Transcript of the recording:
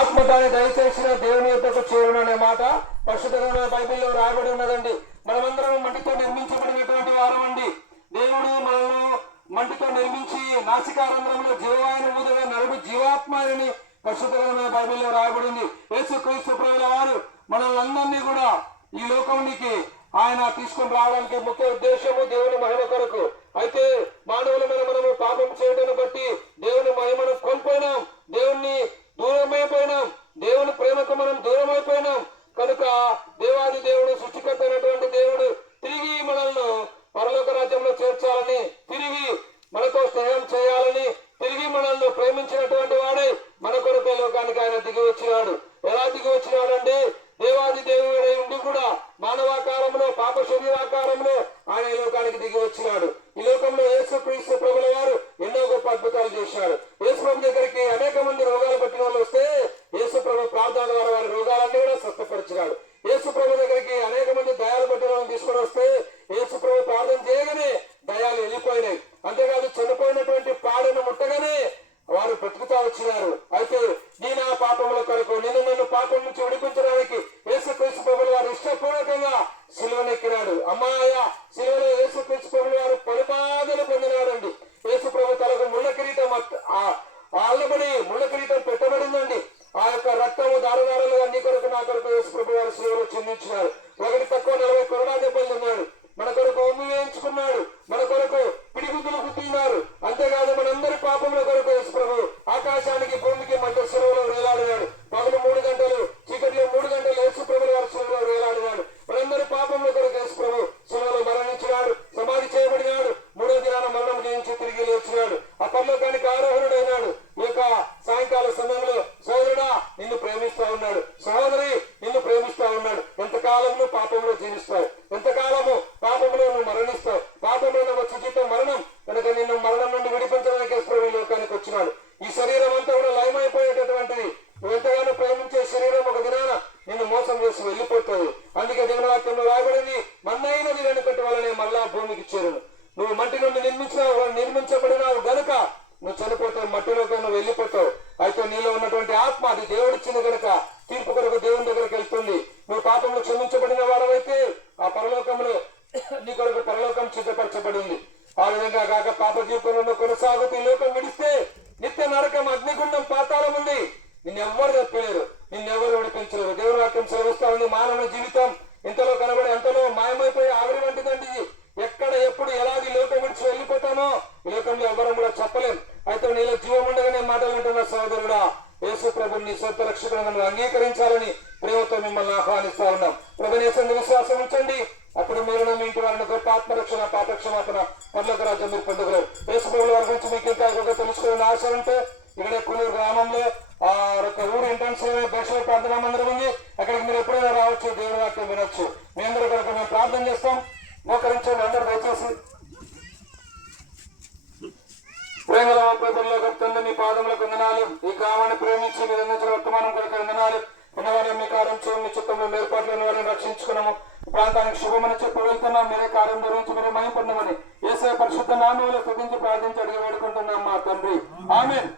ఆత్మదాన్ని దయచేసిన దేవుని యొద్దకు చేరును అనే మాట పరిశుద్ధమైన బైబిల్లో రాయబడి ఉన్నదండి. మనమందరం మంటితో నిర్మించబడినటువంటి వారం అండి. దేవుడు మనల్ని మంటితో నిర్మించి నాసికారంధ్రంలో జీవాయన ఊదగా నరుడు జీవాత్మని పరిశుద్ధమైన బైబిల్లో రాయబడింది. యేసుక్రీస్తు ప్రభువుల వారు మనల్ని కూడా ఈ లోకానికి ఆయన తీసుకొని రావడానికి ముఖ్య ఉద్దేశము దేవుని మహిమ కొరకు. అయితే మానవులమైన మనము పాపం చేయడాన్ని బట్టి దేవుని మహిమను కోల్పోయినాం, దేవుణ్ణి దూరమైపోయినాం, దేవుని ప్రేమకు మనం దూరమైపోయినాం. కనుక దేవాది దేవుడు, సృష్టికర్త అయినటువంటి దేవుడు తిరిగి మనల్ని పరలోక రాజ్యంలో చేర్చాలని, తిరిగి మనతో స్నేహం చేయాలని, తిరిగి మనల్ని ప్రేమించినటువంటి వాడే మన కొరకు లోకానికి ఆయన దిగి వచ్చినాడు. ఎలా దిగి వచ్చినాడండి? దేవాది దేవుడై ఉండి కూడా మానవాకారంలో, పాప శరీరాకారంలో ఆయన ఈ లోకానికి దిగి వచ్చినాడు. ఈ లోకంలో యేసుక్రీస్తు ప్రభుల వారు ఎన్నో గొప్ప అద్భుతాలు చేశాడు. యేసు ప్రభు దగ్గరికి అనేక మంది రోగాలు పట్టిన వాళ్ళు వస్తే యేసు ప్రభు ప్రార్థన ద్వారా వారి రోగాలన్నీ కూడా స్వస్థపరిచినాడు. యేసు ప్రభు దగ్గరికి అనేక మంది దయాలు పట్టిన వాళ్ళని తీసుకొని వస్తే యేసు ప్రభు ప్రార్థన చేయగానే దయాలు వెళ్ళిపోయినాయి. అంతేకాదు చనిపోయినటువంటి పాడను ముట్టగానే వారు బ్రతుకుతా వచ్చినారు. అయితే నేను ఆ పాపముల కొరకు, నన్ను పాపం నుంచి విడిపించడానికి యేసుక్రీస్తు ప్రభుల వారు ఇష్టపూర్వకంగా సిలువనెక్కినాడు. అమ్మాయ సిలువలో యేసుక్రీస్తు ప్రభుల వారు పలుపాదలు పొందినాడండి. యేసు ప్రభు తలకు ముళ్ళ కిరీటం అల్లబడి ముళ్ళ కిరీటం పెట్టబడిందండి. ఆ యొక్క రక్తము దారుదారులుగా నీ కొరకు నా కొరకు యేసు ప్రభు వారు సిలువలో చెందించినాడు. ఒకటి తక్కువ 40 కొరడా దెబ్బలు తిన్నాడు. మన కొరకు ఉమ్మి వేయించుకున్నాడు. మన కొరకు పిడిగుద్దులు గుర్తిన్నారు. అంతేకాదు మనందరి పాపముల కొరకు యేసు ప్రభు ఆకాశానికి భూమికి మధ్య సిలువలో వేలాడినాడు. పగలు 3 గంటలు, చీకటిలో 3 గంటలు యేసు ప్రభుల వారి సిలువలో వేలాడినాడు. మనందరి పాపముల కొరకు యేసు ప్రభు సిలువలో మరణించినాడు, సమాధి చేయబడినాడు. 3వ దినాన మరణం జయించి తిరిగి లేచినాడు. ఆ పరలోకానికి ఆరోహణుడైనాడు. ఈ యొక్క సాయంకాల సమయంలో సోదరుడా నిన్ను ప్రేమిస్తా ఉన్నాడు, సహోదరి నిన్ను ప్రేమిస్తా ఉన్నాడు. ఎంతకాలం నువ్వు పాపంలో జీవిస్తావు, ఎంతకాలము పాపంలో నువ్వు మరణిస్తావు. పాపంలో వచ్చే జీతం మరణం. కనుక నిన్ను మరణం నుండి విడిపించడానికి యేసు ప్రభు ఈ లోకానికి వచ్చినాడు. ఈ శరీరం అంతా కూడా లయమైపోయేటటువంటిది. నువ్వు ఎంతగానో ప్రేమించే శరీరం ఒక దినాన నిన్ను మోసం చేసి వెళ్ళిపోతుంది. అందుకే దేవుని వాక్యంలో రాయబడింది, మన్నైనది వెనుకటి వల్లనే మళ్ళా భూమికి చేరును. నువ్వు మట్టి నుండి నిర్మించబడినావు గనుక నువ్వు చనిపోతావు, మట్టిలోకి నువ్వు వెళ్ళిపోతావు. అయితే నీలో ఉన్నటువంటి ఆత్మ అది దేవుడిచ్చింది కనుక తీర్పు కొరకు దేవుని దగ్గరికి వెళ్తుంది. నువ్వు పాపంలో క్షమించబడిన వాడవైతే ఆ పరలోకంలో నీ కొరకు పరలోకం సిద్ధపరచబడింది. ఆ విధంగా కాక పాప జీవితంలో కొనసాగుతూ ఈ లోకం విడిస్తే నిత్య నరకం, అగ్నిగుండం, పాతాళం ఉంది. నిన్నెవ్వరు తప్పలేరు, నిన్నెవ్వరు విడిపించలేరు. దేవుని వాక్యం సెలవిస్తా ఉంది, మానవ జీవితం ఇంతలో కనబడి అంతలో మాయమైపోయి ఆవిరి వంటిదండి. ఎక్కడ ఎప్పుడు ఎలాది లోకం విడిచి వెళ్ళిపోతానో ఈ లోకంలో ఎవరం కూడా చెప్పలేం. అయితే నీలో జీవం ఉండగానే మాటలు వింటున్న సోదరుడా, యేసు ప్రభుని నీ సొంత రక్షకులను అంగీకరించాలని ప్రేమతో మిమ్మల్ని ఆహ్వానిస్తా ఉన్నాం. ప్రభుని విశ్వాసం ఉంచండి, అప్పుడు మీరు మీ ఇంటి వారిని గొప్ప ఆత్మరక్షణ, పాపక్షమాపణ, పరలోక రాజ్యం మీరు పొందగలరు. యేసు ప్రభుల వారి గురించి మీకు ఇంకా ఎక్కువగా తెలుసుకోవాలని ఆశ ఉంటే ఇక్కడే కులూరు గ్రామంలో ఆ యొక్క ఊరు ఎంట్రన్స్ బయట ప్రార్థనా మందిరం ఉంది. అక్కడికి మీరు ఎప్పుడైనా రావచ్చు, దేవుని వాక్యం వినొచ్చు. మీ అందరూ కొరకు మేము ప్రార్థన చేస్తాం. మోకరించండి అందరూ దయచేసి. ప్రేమల ప్రజల్లో గొప్పండి మీ పాదములకు వందనాలు. ఈ గ్రామాన్ని ప్రేమించి మీరు అందించిన వర్తమానం కొరకు వందనాలు. ఉన్నవారిని మీ కార్యం చేయండి, మీ చిత్తంలో ఏర్పాట్లు ఉన్న వారిని రక్షించుకున్నాము. ప్రాంతానికి శుభమని చెప్పి వెళ్తున్నాం. మీరే కార్యం గురించి మీరే మహిమ పొందమని యేసయ్య పరిశుద్ధ నామములో స్తుతించి ప్రార్థించి అడిగి వేడుకుంటున్నాం మా తండ్రి. ఆమేన్.